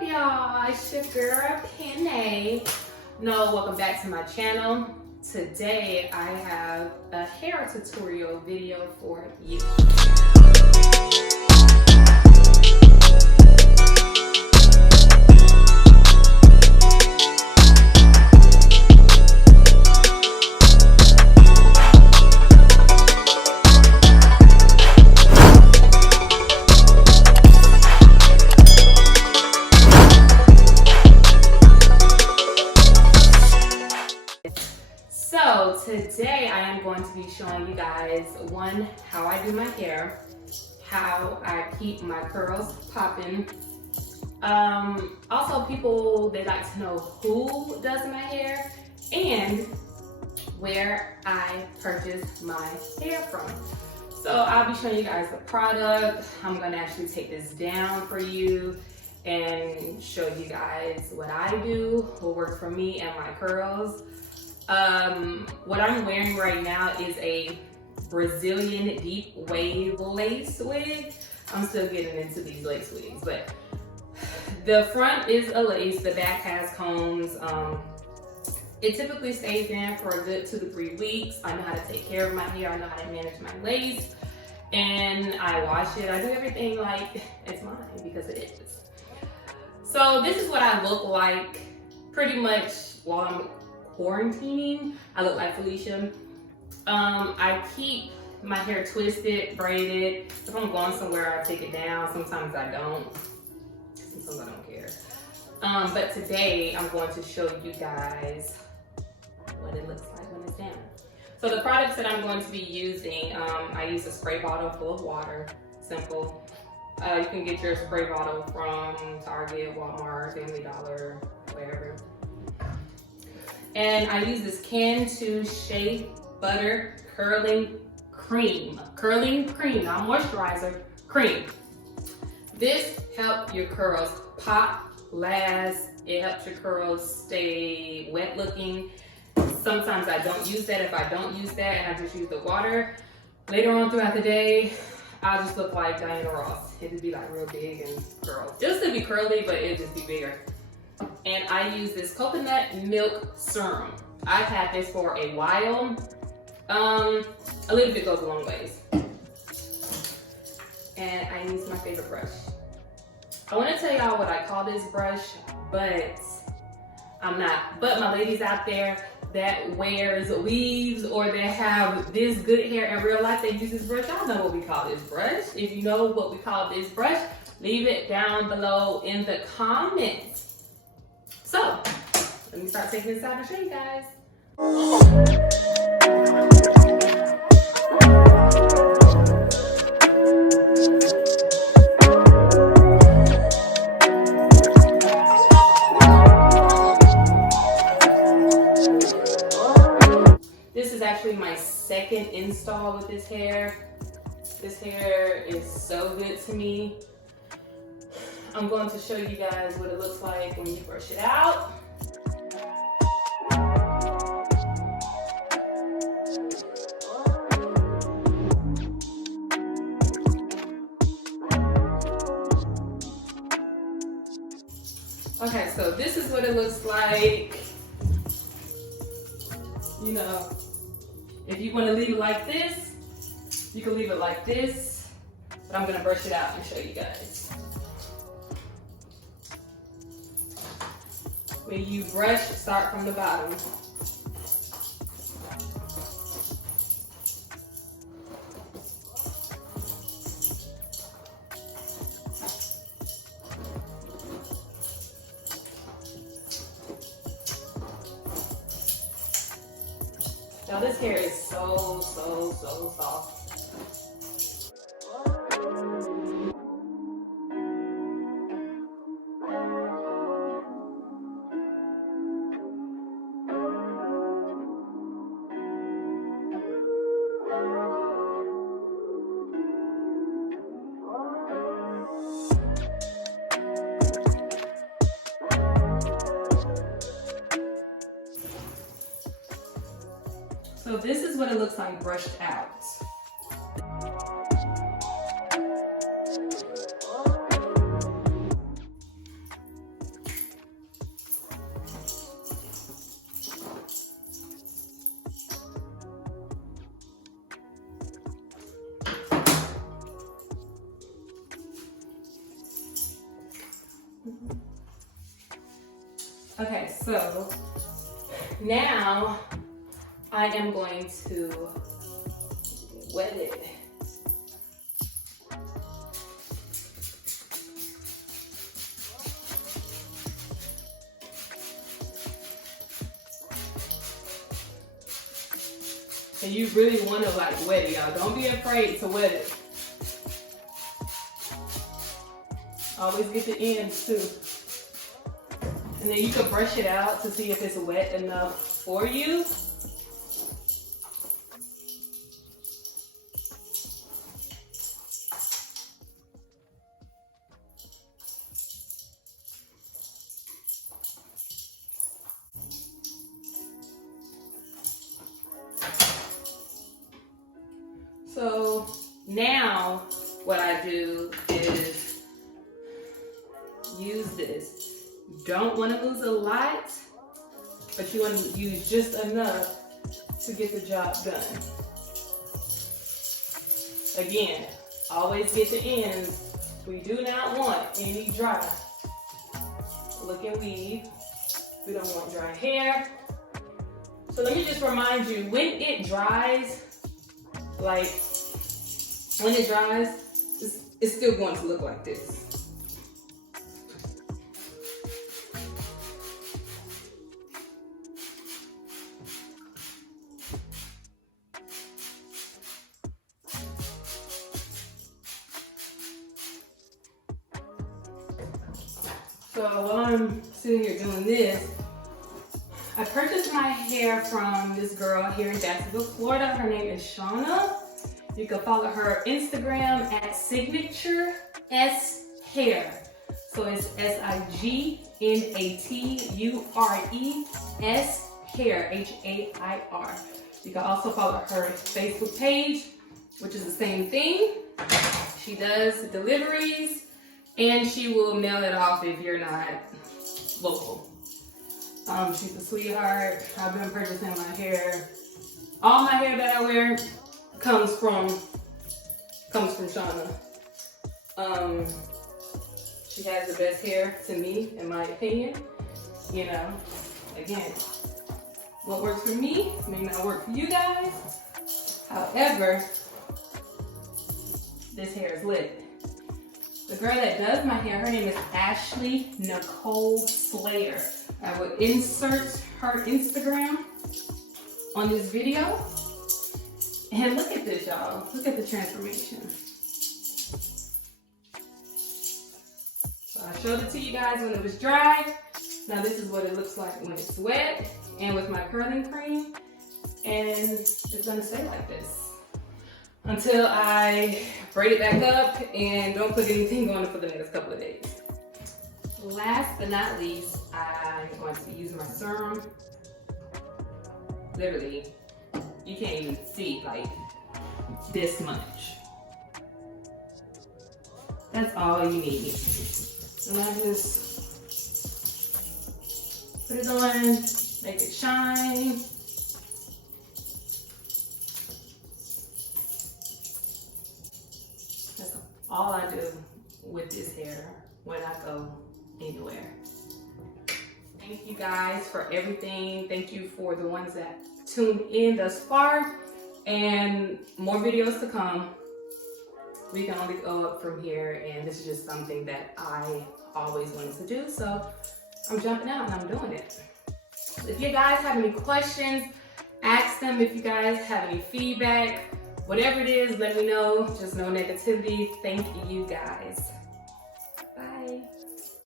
up, y'all? It's your girl, Penny. Welcome back to my channel. Today, I have a hair tutorial video for you. So today I am going to be showing you guys how I do my hair, how I keep my curls popping. Also people, they like to know who does my hair and where I purchase my hair from. So I'll be showing you guys the product. I'm gonna actually take this down for you and show you guys what I do, what works for me and my curls. What I'm wearing right now is a Brazilian deep wave lace wig. I'm still getting into these lace wigs, but the front is a lace, the back has combs. It typically stays in for a good 2 to 3 weeks. I know how to take care of my hair, I know how to manage my lace, and I wash it. I do everything like it's mine because it is. So this is what I look like pretty much while I'm quarantining. I look like Felicia. I keep my hair twisted, braided. If I'm going somewhere, I take it down. Sometimes I don't. Sometimes I don't care. But today I'm going to show you guys what it looks like when it's down. So the products that I'm going to be using, I use a spray bottle full of water. Simple. You can get your spray bottle from Target, Walmart, Family Dollar, wherever. And I use this Cantu Shea Butter Curling Cream, not moisturizer, cream. This helps your curls pop, last. It helps your curls stay wet looking. Sometimes I don't use that. If I don't use that and I just use the water, later on throughout the day, I'll just look like Diana Ross. It'd be like real big and curly. It'll still be curly, but it'll just be bigger. And I use this coconut milk serum. I've had this for a while. A little bit goes a long ways. And I use my favorite brush. I want to tell y'all what I call this brush, but I'm not. But my ladies out there that wears weaves or that have this good hair in real life, they use this brush. Y'all know what we call this brush. If you know what we call this brush, leave it down below in the comments. So, let me start taking this out and show you guys. This is actually my second install with this hair. This hair is so good to me. I'm going to show you guys what it looks like when you brush it out. Okay, so this is what it looks like. You know, if you want to leave it like this, you can leave it like this, but I'm gonna brush it out and show you guys. When you brush, start from the bottom. Now this hair is so soft. So this is what it looks like brushed out. Okay, so now I am going to wet it. And you really want to like wet it, y'all. Don't be afraid to wet it. Always get the ends too. And then you can brush it out to see if it's wet enough for you. So now what I do is use this. You don't want to lose a lot, but you want to use just enough to get the job done. Again, always get the ends. We do not want any dry looking weave. We don't want dry hair. So let me just remind you, when it dries, like when it dries, it's still going to look like this. So while I'm sitting here doing this, I purchased my hair from this girl here in Jacksonville, Florida. Her name is Shauna. You can follow her Instagram at Signature S Hair. So it's SIGNATURE Hair, HAIR. You can also follow her Facebook page, which is the same thing. She does deliveries and she will mail it off if you're not local. She's a sweetheart. I've been purchasing my hair. All my hair that I wear comes from Shauna. She has the best hair to me, in my opinion. You know, again, what works for me may not work for you guys. However, this hair is lit. The girl that does my hair, her name is Ashley Nicole Slayer. I will insert her Instagram on this video. And look at this, y'all. Look at the transformation. So I showed it to you guys when it was dry. Now this is what it looks like when it's wet and with my curling cream. And it's gonna stay like this until I braid it back up and don't put anything on it for the next couple of days. Last but not least, I'm going to use my serum. Literally, you can't even see like this much. That's all you need. And I just put it on, make it shine. That's all I do with this hair when I go anywhere. Thank you guys for everything. Thank you for the ones that tuned in thus far, and more videos to come. We can only go up from here, and this is just something that I always wanted to do, so I'm jumping out and I'm doing it. If you guys have any questions, ask them. If you guys have any feedback, whatever it is, let me know. Just no negativity. Thank you guys. Bye.